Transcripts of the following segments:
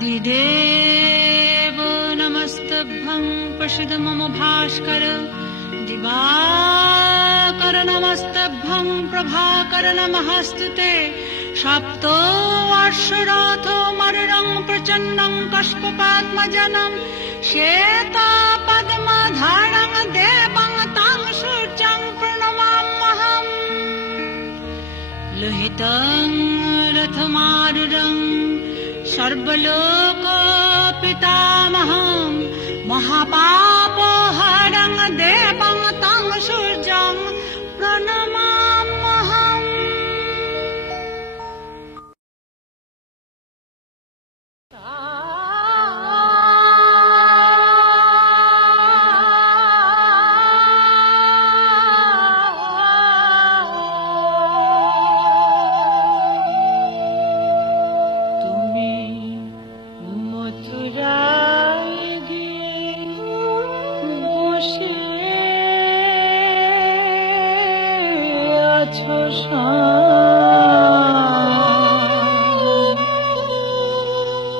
आदिदेव नमस्तभ्यं प्रसीद मम भास्कर दिवाकर नमस्तभ्यं प्रभाकर नमस्तुते सप्तो वर्षरथो मरुरं प्रचण्डं कष्पपात्मजनं श्वेतापद्मधारं देवं तं सूर्यं प्रणमाम्यहम् लोहितं रथमारूढं सर्वलोकपितामहं महापापहरं देवं तं सूर्यं प्रणमाम्यहम्।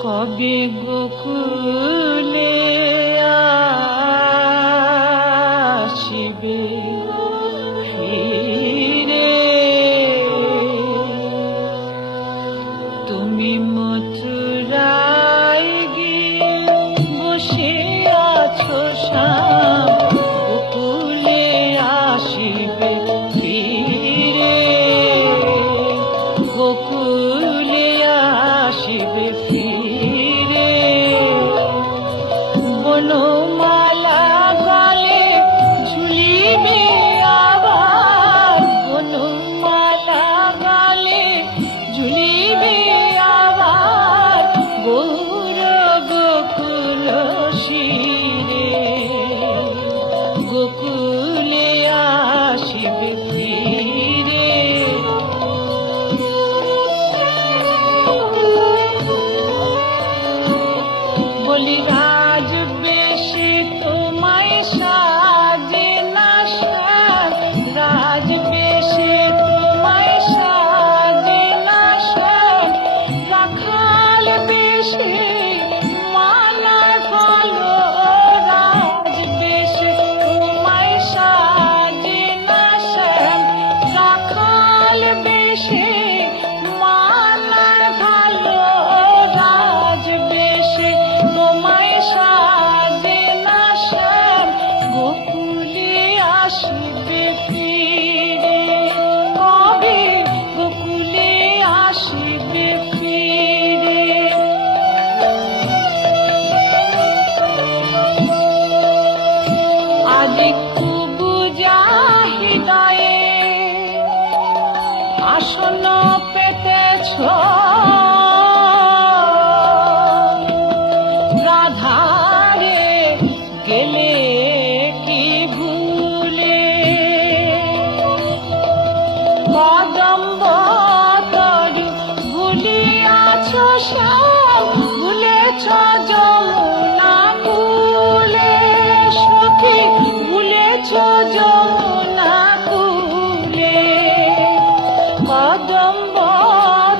কবে গোকুলে আসিবে ফিরে তুমি মথুরায় গিয়ে বসে আছো গোকুলে আসিবে ফিরে গোকুলে আসিবে ফিরে বনমালা গলে ঝুলিবে আবার বনমালা গলে ঝুলিবে আবার গৌর গোকুল শিরে গোকুলে আসিবে ফিরে বলি রাজ বেশে তোমায় সাজে না সাজ রাজ বেশে তোমায় সাজে না সাজ রাখাল বেশে মানার ভালো রাজ বেশে তোমায় সাজে না সাজ রাখাল বেশে মানার ভালো রাজ বেশে তোমায় সাজে না শ্যাম গোকুলে আসিবে ফিরে কবে গোকুলে আসিবে ফিরে আজ খুব হৃদয়ে আসন পেতেছ রাধারে গেলে কি ভুলে কদম্ব তরু ভুলিয়াছ শ্যাম ভুলেছ যমুনা কূলে সখী ভুলেছ যমুনা কূলে কদম্ব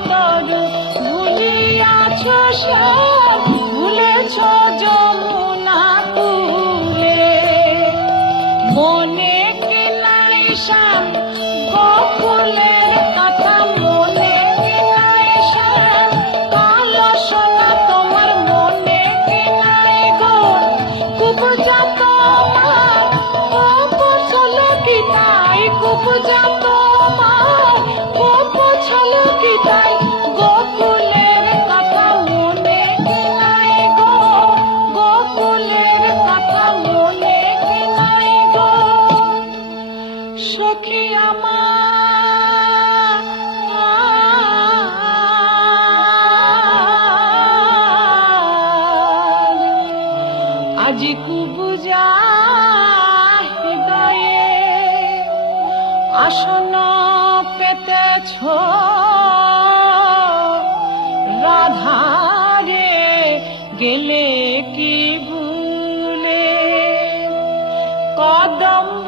তরু ভুলিয়াছ শ্যাম ভুলেছ যমুনা কূলে মনে কি নাই শ্যাম গোকুলের কথা মনে কি নাই শ্যাম কালো সোনা তোমার মনে কি নাই গো কুবজা তোমার কুপছল কি তাই কুবজা তোমার কুপছল কি তাই গোকুলের কথা মনে কি নাই গো গোকুলের কথা মনে কি নাই গো সখী আমার আজি কুবজা হৃদয়ে আসন পেতেছ রাধারে গেলে কি ভুলে কদম্ব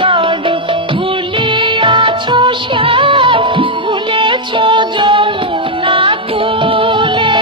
তরু ভুলিয়াছ শ্যাম ভুলেছ যমুনা কূলে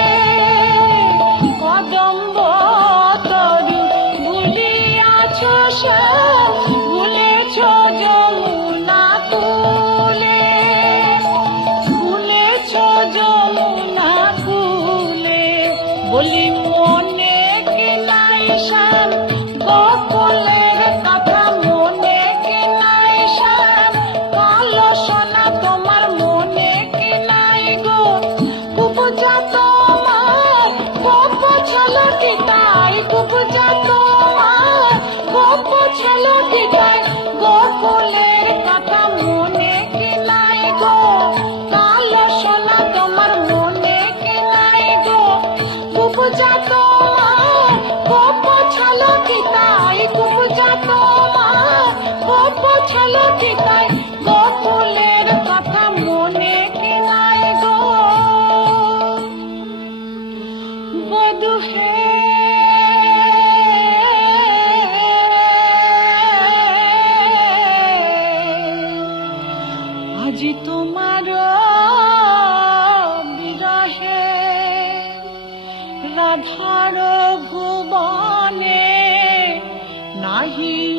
নাহি